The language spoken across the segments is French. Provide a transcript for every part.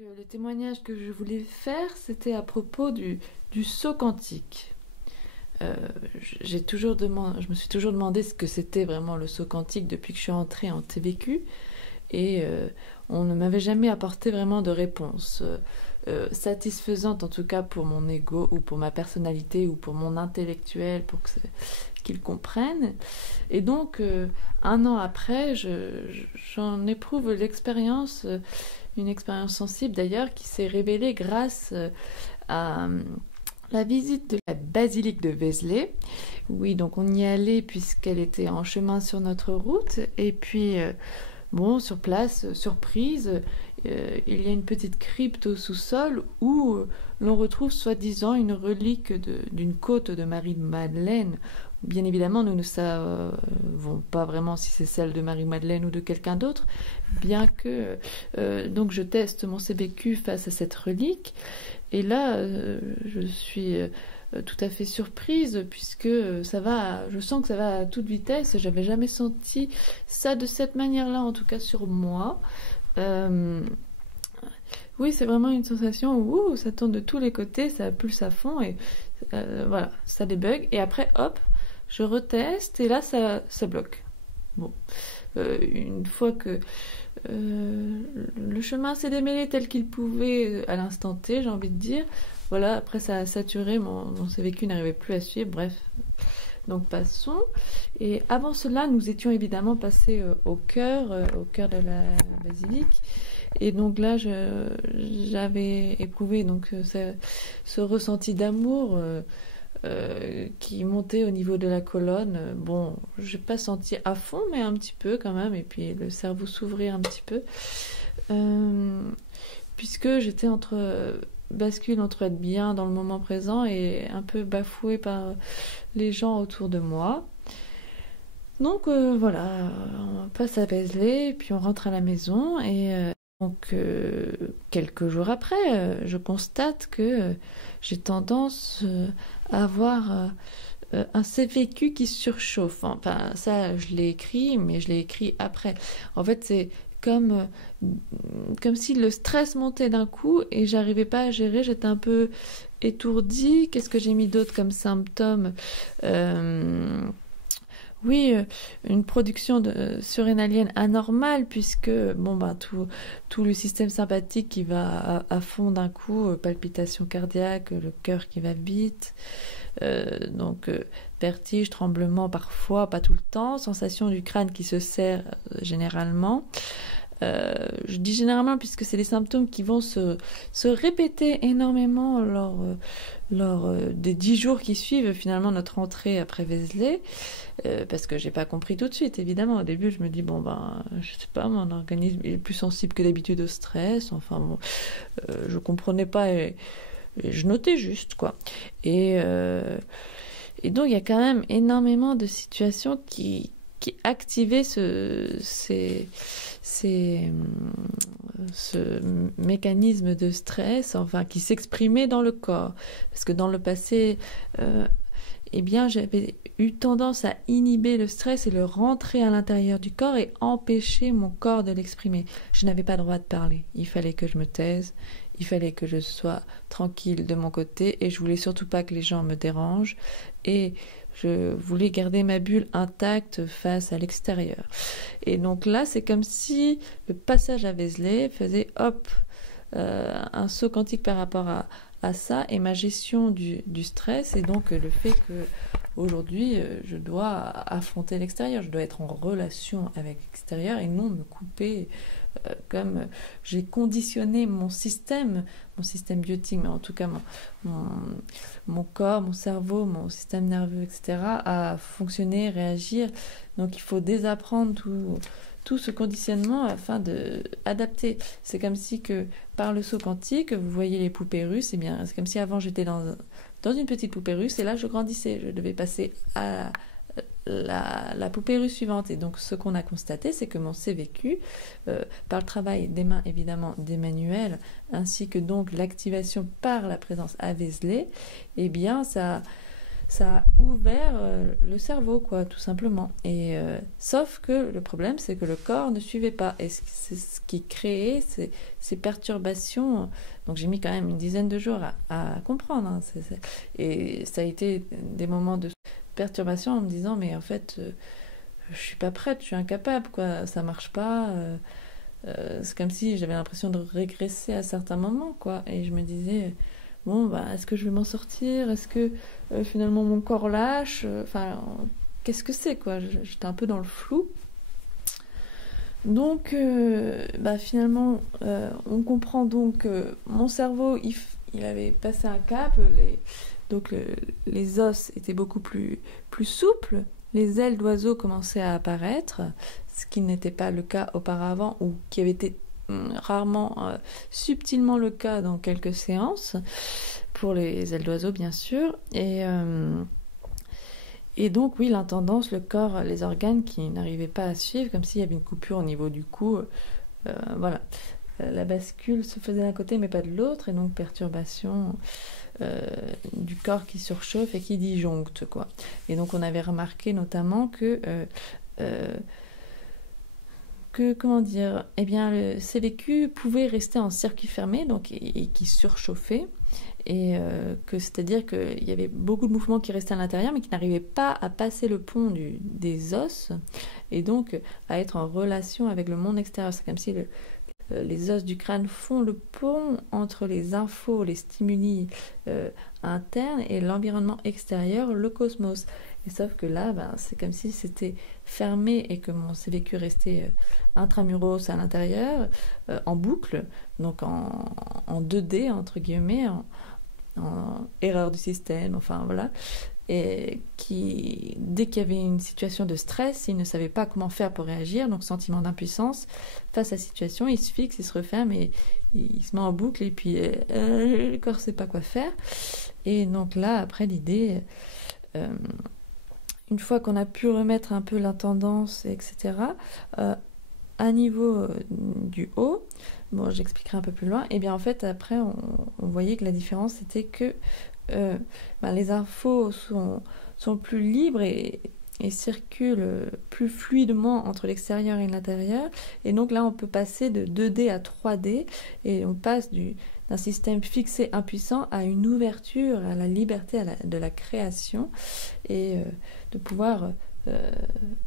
Le témoignage que je voulais faire, c'était à propos du saut quantique. Euh, je me suis toujours demandé ce que c'était vraiment le saut quantique depuis que je suis entrée en TVQ et on ne m'avait jamais apporté vraiment de réponse satisfaisante, en tout cas pour mon ego ou pour ma personnalité ou pour mon intellectuel, pour qu'ils comprennent. Et donc, un an après, j'en éprouve l'expérience, une expérience sensible d'ailleurs, qui s'est révélée grâce à la visite de la basilique de Vézelay. Oui, donc on y allait puisqu'elle était en chemin sur notre route. Et puis, bon, sur place, surprise, il y a une petite crypte au sous-sol où l'on retrouve soi-disant une relique d'une côte de Marie-Madeleine. Bien évidemment, nous ne savons pas vraiment si c'est celle de Marie-Madeleine ou de quelqu'un d'autre, bien que donc je teste mon CBQ face à cette relique. Et là, je suis tout à fait surprise puisque je sens que ça va à toute vitesse. J'avais jamais senti ça de cette manière-là, en tout cas sur moi. Oui, c'est vraiment une sensation où ça tourne de tous les côtés, ça pulse à fond et voilà, ça débug. Et après, hop, je reteste et là, ça bloque. Bon, une fois que le chemin s'est démêlé tel qu'il pouvait à l'instant T, j'ai envie de dire. Voilà, après ça a saturé, mon CVQ n'arrivait plus à suivre, bref. Donc passons. Et avant cela, nous étions évidemment passés au cœur de la basilique. Et donc là, j'avais éprouvé donc ce ressenti d'amour qui montait au niveau de la colonne. Bon, j'ai pas senti à fond, mais un petit peu quand même. Et puis le cerveau s'ouvrir un petit peu, puisque j'étais bascule entre être bien dans le moment présent et un peu bafouée par les gens autour de moi. Donc voilà, on passe à Vézelay, puis on rentre à la maison et donc quelques jours après, je constate que j'ai tendance à avoir un CVQ qui surchauffe. Enfin, ça, je l'ai écrit, mais je l'ai écrit après. En fait, c'est comme si le stress montait d'un coup et j'arrivais pas à gérer, j'étais un peu étourdie. Qu'est-ce que j'ai mis d'autre comme symptômes? Oui, une production surrénalienne anormale puisque bon ben tout le système sympathique qui va à fond d'un coup, palpitations cardiaques, le cœur qui va vite, donc vertige, tremblement parfois, pas tout le temps, sensation du crâne qui se serre généralement. Je dis généralement puisque c'est des symptômes qui vont se répéter énormément lors des 10 jours qui suivent finalement notre entrée après Vézelay, parce que j'ai pas compris tout de suite. Évidemment, au début, je me dis bon ben, je sais pas, mon organisme est plus sensible que d'habitude au stress. Enfin bon, je comprenais pas et je notais juste quoi. Et donc il y a quand même énormément de situations qui activaient ce mécanisme de stress, enfin qui s'exprimait dans le corps, parce que dans le passé, eh bien j'avais eu tendance à inhiber le stress et le rentrer à l'intérieur du corps et empêcher mon corps de l'exprimer. Je n'avais pas le droit de parler, il fallait que je me taise, il fallait que je sois tranquille de mon côté et je voulais surtout pas que les gens me dérangent et je voulais garder ma bulle intacte face à l'extérieur. Et donc là, c'est comme si le passage à Vézelay faisait hop, un saut quantique par rapport à ça et ma gestion du stress et donc le fait que aujourd'hui je dois affronter l'extérieur, je dois être en relation avec l'extérieur et non me couper comme j'ai conditionné mon système biotique, mais en tout cas mon corps, mon cerveau, mon système nerveux, etc., à fonctionner, réagir. Donc il faut désapprendre tout ce conditionnement afin d'adapter. C'est comme si que par le saut quantique, vous voyez les poupées russes, et bien c'est comme si avant j'étais dans une petite poupée russe et là je grandissais, je devais passer à la poupée russe suivante. Et donc ce qu'on a constaté, c'est que mon CVQ, par le travail des mains évidemment d'Emmanuel, ainsi que donc l'activation par la présence à Vézelay, eh bien ça ça a ouvert le cerveau, quoi, tout simplement. Et sauf que le problème, c'est que le corps ne suivait pas. Et c'est ce qui créait ces perturbations. Donc j'ai mis quand même une dizaine de jours à comprendre. Hein. Et ça a été des moments de perturbation en me disant, mais en fait, je suis pas prête, je suis incapable, quoi. Ça marche pas. C'est comme si j'avais l'impression de régresser à certains moments, quoi. Et je me disais, bon, bah, est-ce que je vais m'en sortir? Est-ce que finalement mon corps lâche? Enfin, qu'est-ce que c'est, quoi? J'étais un peu dans le flou. Donc, bah, finalement, on comprend donc que mon cerveau, il avait passé un cap. Donc, les os étaient beaucoup plus souples. Les ailes d'oiseau commençaient à apparaître, ce qui n'était pas le cas auparavant ou qui avait été rarement, subtilement le cas dans quelques séances, pour les ailes d'oiseau bien sûr. Et donc oui, l'intendance, le corps, les organes qui n'arrivaient pas à suivre, comme s'il y avait une coupure au niveau du cou. Voilà. La bascule se faisait d'un côté mais pas de l'autre, et donc perturbation du corps qui surchauffe et qui disjoncte, quoi. Et donc on avait remarqué notamment que comment dire, eh bien le CVQ pouvait rester en circuit fermé, donc et qui surchauffait, et que c'est-à-dire qu'il y avait beaucoup de mouvements qui restaient à l'intérieur mais qui n'arrivaient pas à passer le pont des os, et donc à être en relation avec le monde extérieur. C'est comme si les os du crâne font le pont entre les infos, les stimuli internes et l'environnement extérieur, le cosmos. Et sauf que là, ben, c'est comme si c'était fermé et que mon CVQ restait intramuros à l'intérieur, en boucle, donc en 2D, entre guillemets, en erreur du système, enfin voilà. Et qui, dès qu'il y avait une situation de stress, il ne savait pas comment faire pour réagir, donc sentiment d'impuissance face à la situation, il se fixe, il se referme et il se met en boucle, et puis le corps ne sait pas quoi faire. Et donc là, après, l'idée, une fois qu'on a pu remettre un peu l'intendance, etc., à niveau du haut, bon, j'expliquerai un peu plus loin, et bien en fait, après, on voyait que la différence, c'était que les infos sont plus libres et circulent plus fluidement entre l'extérieur et l'intérieur. Et donc là, on peut passer de 2D à 3D, et on passe d'un système fixé impuissant à une ouverture, à la liberté de la création, et de pouvoir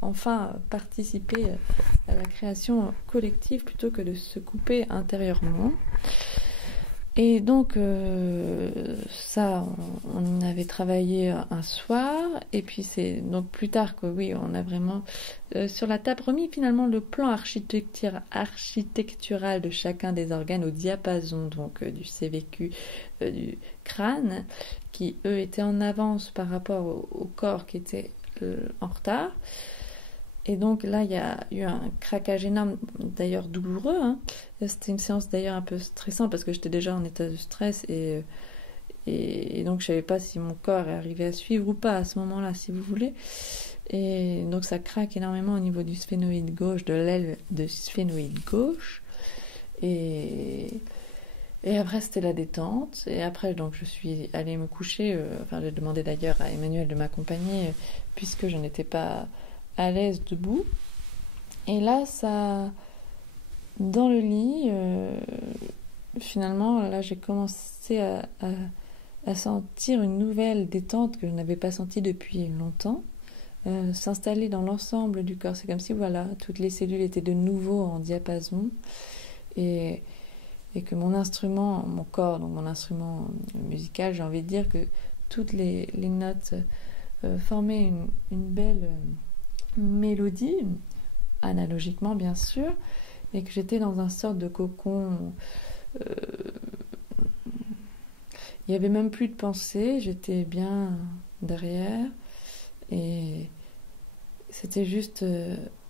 enfin participer à la création collective plutôt que de se couper intérieurement. Et donc ça, on avait travaillé un soir, et puis c'est donc plus tard que oui, on a vraiment sur la table remis finalement le plan architectural de chacun des organes au diapason donc du CVQ du crâne, qui eux étaient en avance par rapport au corps qui était en retard. Et donc là, il y a eu un craquage énorme, d'ailleurs douloureux, hein. C'était une séance d'ailleurs un peu stressante parce que j'étais déjà en état de stress, et donc je ne savais pas si mon corps est arrivé à suivre ou pas à ce moment-là, si vous voulez. Et donc ça craque énormément au niveau du sphénoïde gauche, de l'aile de sphénoïde gauche. Et après, c'était la détente. Et après, donc, je suis allée me coucher. Enfin, j'ai demandé d'ailleurs à Emmanuel de m'accompagner puisque je n'étais pas à l'aise debout. Et là, ça, dans le lit, finalement, là, j'ai commencé à sentir une nouvelle détente que je n'avais pas sentie depuis longtemps, s'installer dans l'ensemble du corps. C'est comme si, voilà, toutes les cellules étaient de nouveau en diapason, et que mon instrument, mon corps, donc mon instrument musical, j'ai envie de dire que toutes les notes formaient une belle mélodie, analogiquement bien sûr, et que j'étais dans un sorte de cocon. Il n'y avait même plus de pensée, j'étais bien derrière, et c'était juste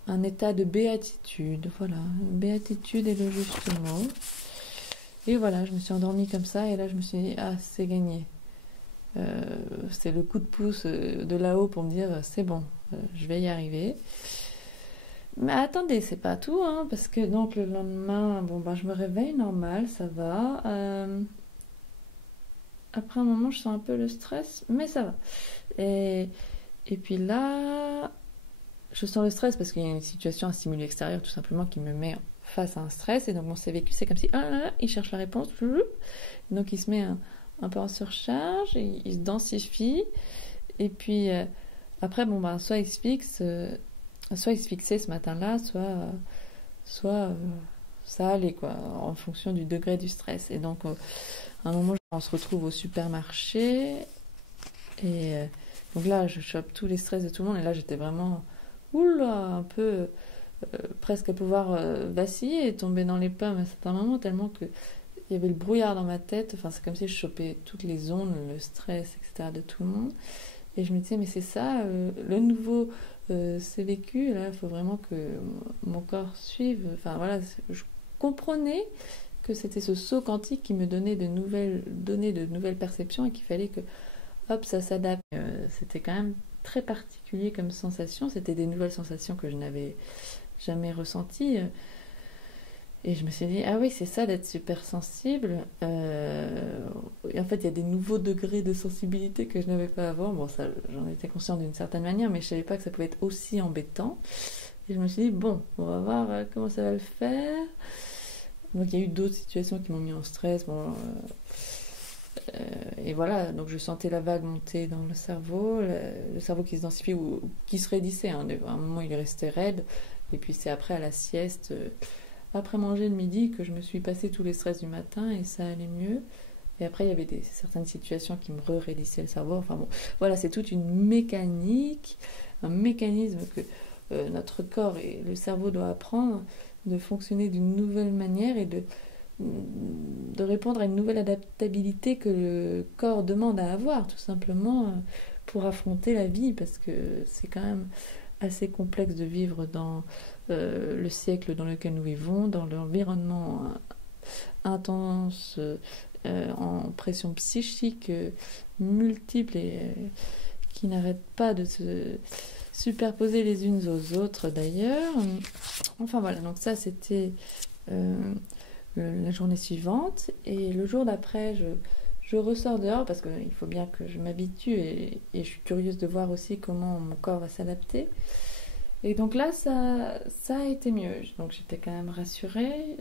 un état de béatitude, voilà, béatitude est le juste mot. Et voilà, je me suis endormie comme ça, et là je me suis dit, ah, c'est gagné. C'était le coup de pouce de là-haut pour me dire, c'est bon, je vais y arriver. Mais attendez, c'est pas tout, hein, parce que donc le lendemain, bon, ben, je me réveille normal, ça va. après un moment, je sens un peu le stress, mais ça va. Et puis là, je sens le stress parce qu'il y a une situation, un stimuli extérieur tout simplement qui me met face à un stress. Et donc mon CVQ, c'est comme si, ah là là, il cherche la réponse. Donc il se met un peu en surcharge, il se densifie. Et puis après, bon, bah, soit il se fixait ce matin-là, soit ça allait, quoi, en fonction du degré du stress. Et donc, à un moment, on se retrouve au supermarché. Et donc là, je chope tous les stress de tout le monde. Et là, j'étais vraiment, oula, un peu presque à pouvoir vaciller et tomber dans les pommes à certains moments, tellement que il y avait le brouillard dans ma tête. Enfin, c'est comme si je chopais toutes les ondes, le stress, etc. de tout le monde. Et je me disais, mais c'est ça, le nouveau CVQ, là, il faut vraiment que mon corps suive. Enfin, voilà, je comprenais que c'était ce saut quantique qui me donnait de nouvelles perceptions et qu'il fallait que, hop, ça s'adapte. C'était quand même très particulier comme sensation. C'était des nouvelles sensations que je n'avais jamais ressenties. Et je me suis dit, ah oui, c'est ça d'être super sensible. Et en fait, il y a des nouveaux degrés de sensibilité que je n'avais pas avant. Bon, ça, j'en étais consciente d'une certaine manière, mais je ne savais pas que ça pouvait être aussi embêtant. Et je me suis dit, bon, on va voir comment ça va le faire. Donc, il y a eu d'autres situations qui m'ont mis en stress. Bon, et voilà, donc je sentais la vague monter dans le cerveau qui se densifie ou qui se raidissait. Hein. À un moment, il restait raide. Et puis, c'est après, à la sieste... après manger le midi que je me suis passé tous les stress du matin et ça allait mieux. Et après, il y avait certaines situations qui me raidissaient le cerveau. Enfin bon, voilà, c'est toute une mécanique, un mécanisme que notre corps et le cerveau doivent apprendre de fonctionner d'une nouvelle manière et de répondre à une nouvelle adaptabilité que le corps demande à avoir, tout simplement, pour affronter la vie, parce que c'est quand même assez complexe de vivre dans le siècle dans lequel nous vivons, dans l'environnement intense, en pression psychique multiple et qui n'arrête pas de se superposer les unes aux autres d'ailleurs. Enfin voilà, donc ça c'était la journée suivante, et le jour d'après je ressors dehors parce qu'il faut bien que je m'habitue et je suis curieuse de voir aussi comment mon corps va s'adapter. Et donc là, ça a été mieux. Donc j'étais quand même rassurée.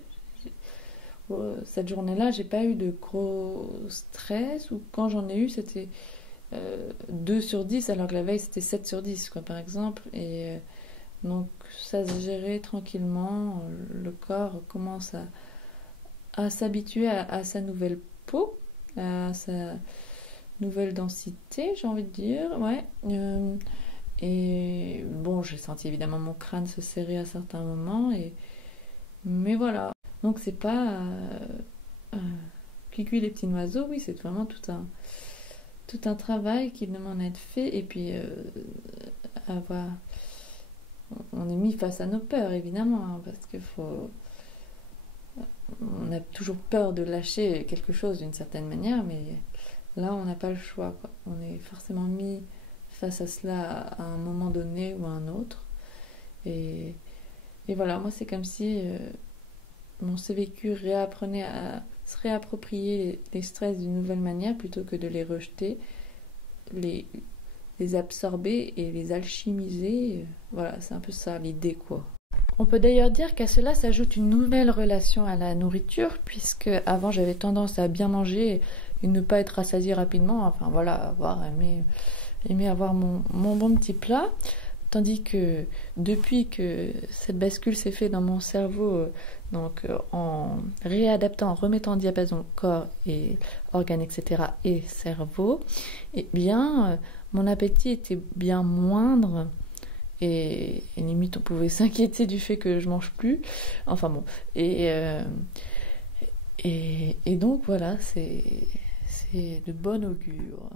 Cette journée-là, j'ai pas eu de gros stress. Ou quand j'en ai eu, c'était 2 sur 10, alors que la veille, c'était 7 sur 10, quoi, par exemple. Et donc ça se gérait tranquillement. Le corps commence à s'habituer à sa nouvelle peau, à sa nouvelle densité, j'ai envie de dire. Ouais. Et bon, j'ai senti évidemment mon crâne se serrer à certains moments, mais voilà. Donc c'est pas cuicui les petits oiseaux, oui, c'est vraiment tout un travail qui demande à être fait. Et puis on est mis face à nos peurs, évidemment, hein, parce on a toujours peur de lâcher quelque chose d'une certaine manière, mais là on n'a pas le choix, quoi. On est forcément mis face à cela à un moment donné ou à un autre. Et voilà, moi c'est comme si mon CVQ réapprenait à se réapproprier les stress d'une nouvelle manière plutôt que de les rejeter, les absorber et les alchimiser. Voilà, c'est un peu ça l'idée, quoi. On peut d'ailleurs dire qu'à cela s'ajoute une nouvelle relation à la nourriture, puisque avant j'avais tendance à bien manger et ne pas être rassasiée rapidement, enfin voilà, aimer avoir mon bon petit plat, tandis que depuis que cette bascule s'est faite dans mon cerveau, donc en réadaptant, en remettant en diapason corps et organes, etc., et cerveau, eh bien mon appétit était bien moindre. Et limite on pouvait s'inquiéter du fait que je mange plus, enfin bon, et donc voilà, c'est de bon augure.